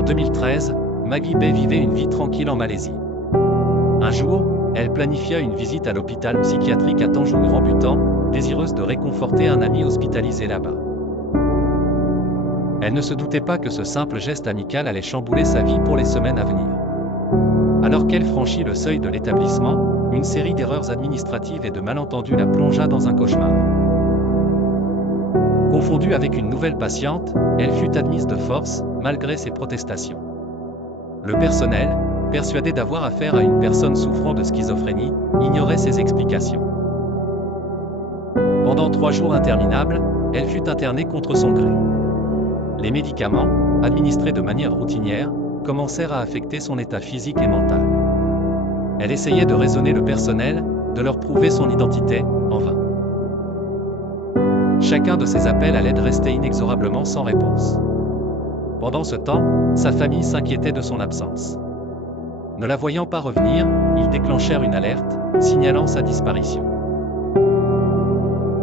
En 2013, Maggie Bay vivait une vie tranquille en Malaisie. Un jour, elle planifia une visite à l'hôpital psychiatrique à Tanjung Rambutan, désireuse de réconforter un ami hospitalisé là-bas. Elle ne se doutait pas que ce simple geste amical allait chambouler sa vie pour les semaines à venir. Alors qu'elle franchit le seuil de l'établissement, une série d'erreurs administratives et de malentendus la plongea dans un cauchemar. Confondue avec une nouvelle patiente, elle fut admise de force, malgré ses protestations. Le personnel, persuadé d'avoir affaire à une personne souffrant de schizophrénie, ignorait ses explications. Pendant 3 jours interminables, elle fut internée contre son gré. Les médicaments, administrés de manière routinière, commencèrent à affecter son état physique et mental. Elle essayait de raisonner le personnel, de leur prouver son identité, en vain. Chacun de ses appels à l'aide restait inexorablement sans réponse. Pendant ce temps, sa famille s'inquiétait de son absence. Ne la voyant pas revenir, ils déclenchèrent une alerte, signalant sa disparition.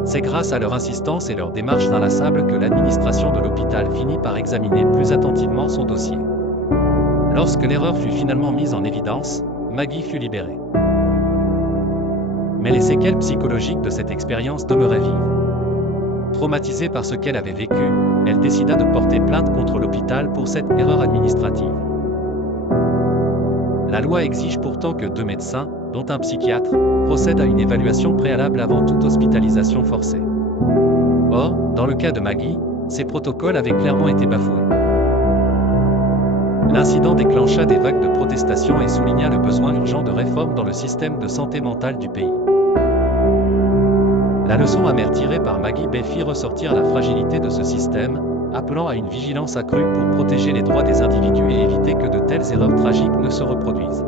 C'est grâce à leur insistance et leur démarche inlassable que l'administration de l'hôpital finit par examiner plus attentivement son dossier. Lorsque l'erreur fut finalement mise en évidence, Maggie fut libérée. Mais les séquelles psychologiques de cette expérience demeuraient vives. Traumatisée par ce qu'elle avait vécu, elle décida de porter plainte contre l'hôpital pour cette erreur administrative. La loi exige pourtant que 2 médecins, dont un psychiatre, procèdent à une évaluation préalable avant toute hospitalisation forcée. Or, dans le cas de Maggie, ces protocoles avaient clairement été bafoués. L'incident déclencha des vagues de protestations et souligna le besoin urgent de réforme dans le système de santé mentale du pays. La leçon amère tirée par Maggie Bay fit ressortir la fragilité de ce système, appelant à une vigilance accrue pour protéger les droits des individus et éviter que de telles erreurs tragiques ne se reproduisent.